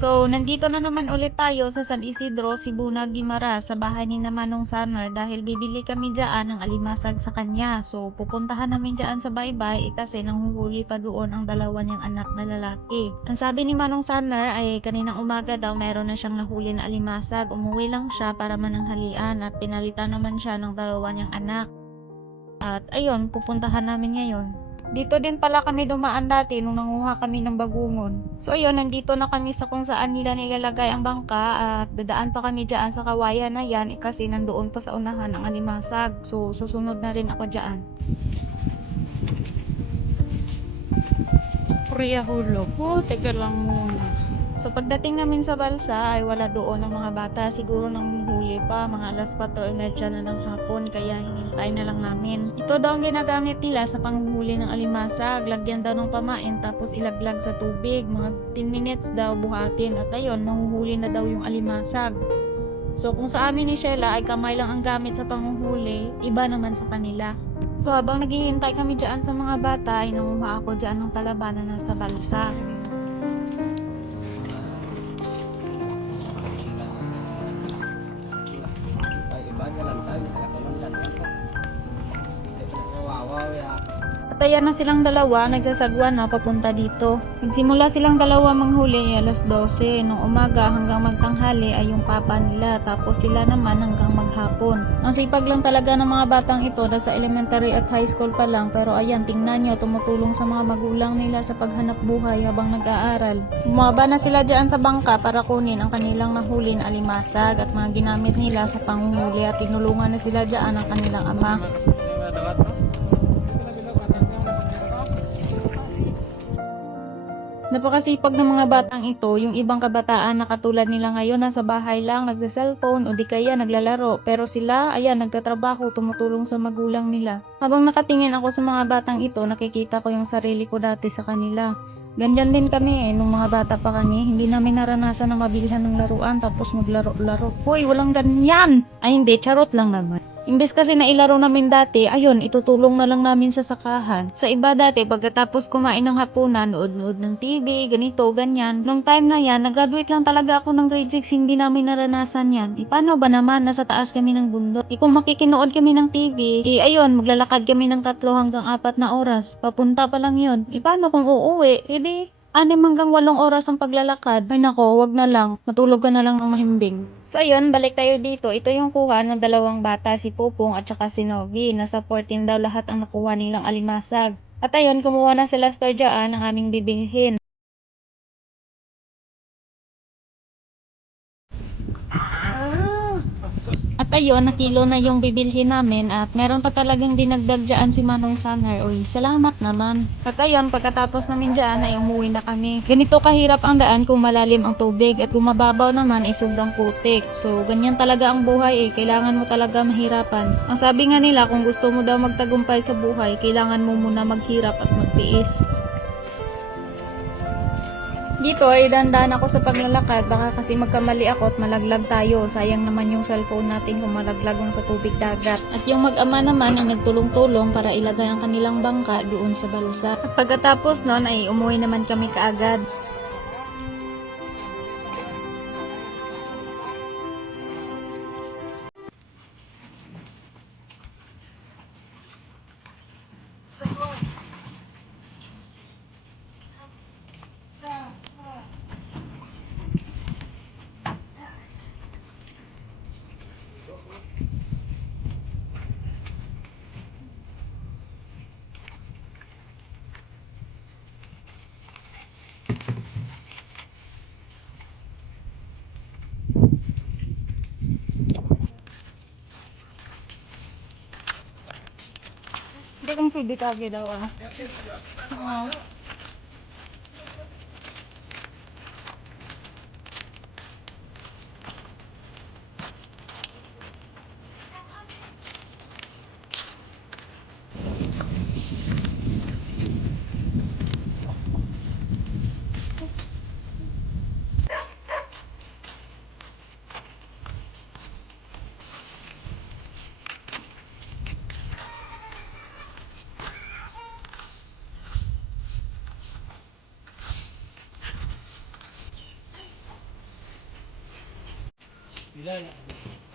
So, nandito na naman ulit tayo sa San Isidro, Sibuna, Gimara sa bahay ni Manong Sanar dahil bibili kami dyan ng alimasag sa kanya. So, pupuntahan namin dyan sa baybay eh, kasi nanghuhuli pa doon ang dalawa niyang anak na lalaki. Ang sabi ni Manong Sanar ay kaninang umaga daw meron na siyang nahuli na alimasag. Umuwi lang siya para mananghalian at pinalitan naman siya ng dalawa niyang anak. At ayun, pupuntahan namin ngayon. Dito din pala kami dumaan dati nung nanguha kami ng bagungon. So ayun, nandito na kami sa kung saan nila nilalagay ang bangka at dadaan pa kami dyan sa kawayan na yan eh, kasi nandoon pa sa unahan ang alimasag. So susunod na rin ako dyan. Korea hulog. Oh, teka lang muna. So pagdating namin sa balsa ay wala doon ang mga bata. Siguro nang huli pa, mga alas 4.30 na ng hapon kaya hinintay na lang namin. Ito daw ang ginagamit nila sa panghuli ng alimasag. Lagyan daw ng pamain tapos ilaglag sa tubig. Mga 10 minutes daw buhatin at ayun, mahuhuli na daw yung alimasag. So kung sa amin ni Sheila ay kamay lang ang gamit sa panguhuli, iba naman sa kanila. So habang naghihintay kami dyan sa mga bata, ay nanguha ako dyan ng talaba na nasa balsa. At ayan na silang dalawa, nagsasagwa na papunta dito. Nagsimula silang dalawa manghuli alas 12. Nung umaga hanggang magtanghali ay yung papa nila, tapos sila naman hanggang maghapon. Ang sipag lang talaga ng mga batang ito, nasa elementary at high school pa lang, pero ayan, tingnan nyo, tumutulong sa mga magulang nila sa paghanap buhay habang nag-aaral. Bumaba na sila dyan sa bangka para kunin ang kanilang nahuli na alimasag at mga ginamit nila sa panghuli at tinulungan na sila dyan ng kanilang ama. Napakasipag ng mga batang ito, yung ibang kabataan na katulad nila ngayon nasa bahay lang, nagsa-cellphone o di kaya naglalaro. Pero sila, ayan, nagtatrabaho, tumutulong sa magulang nila. Habang nakatingin ako sa mga batang ito, nakikita ko yung sarili ko dati sa kanila. Ganyan din kami eh, nung mga bata pa kami, hindi namin naranasan na mabilhan ng laruan tapos maglaro-laro. Hoy, walang ganyan! Ay hindi, charot lang naman. Imbes kasi na ilaro namin dati, ayun, itutulong na lang namin sa sakahan. Sa iba dati, pagkatapos kumain ng hapunan, nood-nood ng TV, ganito, ganyan. Nung time na yan, nag-graduate lang talaga ako ng grade 6, hindi namin naranasan yan. E paano ba naman, nasa taas kami ng bundok? E kung makikinood kami ng TV, e ayun, maglalakad kami ng tatlo hanggang apat na oras. Papunta pa lang yun. E paano kung uuwi? E di, anim hanggang walong oras ang paglalakad. Ay nako, wag na lang. Matulog ka na lang ng mahimbing. So ayun, balik tayo dito. Ito yung kuha ng dalawang bata, si Pupong at saka si Novi. Nasa 14 daw lahat ang nakuha nilang alimasag. At ayun, kumuha na sila store dyan ng aming bibilhin. At ayun, nakilo na yung bibilhin namin at meron pa talagang dinagdag si Manong Summer. Uy, salamat naman. At ayun, pagkatapos namin dyan ay umuwi na kami. Ganito kahirap ang daan kung malalim ang tubig at kung mababaw naman ay sobrang putik. So, ganyan talaga ang buhay eh. Kailangan mo talaga mahirapan. Ang sabi nga nila, kung gusto mo daw magtagumpay sa buhay, kailangan mo muna maghirap at magtiis. Dito ay dandan ako sa paglalakad baka kasi magkamali ako at malaglag tayo. Sayang naman yung cellphone natin kung malaglag lang sa tubig dagat. At yung mag-ama naman ang nagtulong-tulong para ilagay ang kanilang bangka doon sa balsa. At pagkatapos nun ay umuwi naman kami kaagad. Hindi kang pwede kage daw ah. Oo.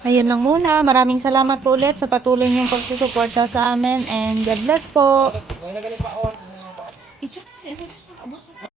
Ayun lang muna. Maraming salamat po ulit sa patuloy niyong pagsusuporta sa amin and God bless po.